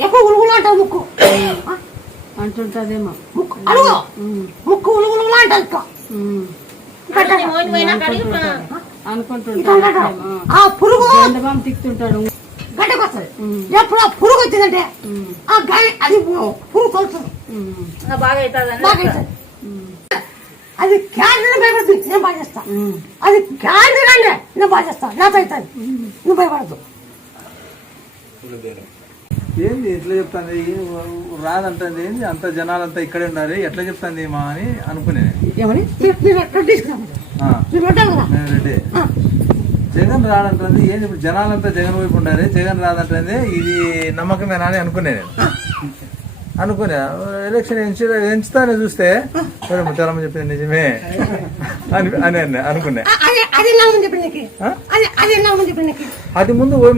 ఎక్కువ ఉలుగులు అంటావు ముక్కు అంటుంటదేమో ముక్కు అడుగు ముక్కు ఉలుగులు అంటావు అనుకుంటుంటాడు ఆ పురుగు తిక్తుంటాడు గడ్డకు వస్తుంది ఎప్పుడు ఆ పురుగు వచ్చిందంటే ఆ గాలి అది పురుగు తోలుతుంది బాగా అవుతుంది అది క్యాన్సర్ భయపడుతుంది నేను బాగా చేస్తా అది క్యాన్సర్ అంటే నేను బాగా చేస్తా నాతో అవుతుంది నువ్వు భయపడద్దు ఏంది ఎట్లా చెప్తాంది రాదంటుంది ఏంది అంత జనాలంతా ఇక్కడే ఉండాలి ఎట్లా చెప్తాంది మా అని అనుకునే ఏమని రెడ్డి జగన్ రాదంటుంది ఏంది ఇప్పుడు జనాలంతా జగన్ వైపు ఉండాలి జగన్ రాదంటుంది ఇది నమ్మకమేనా అని అనుకునే నేను అనుకునే ఎలక్షన్ ఎంచుతానే చూస్తే ముత్యాలమ్మ చెప్పింది నిజమే అని అనుకునే అది ముందు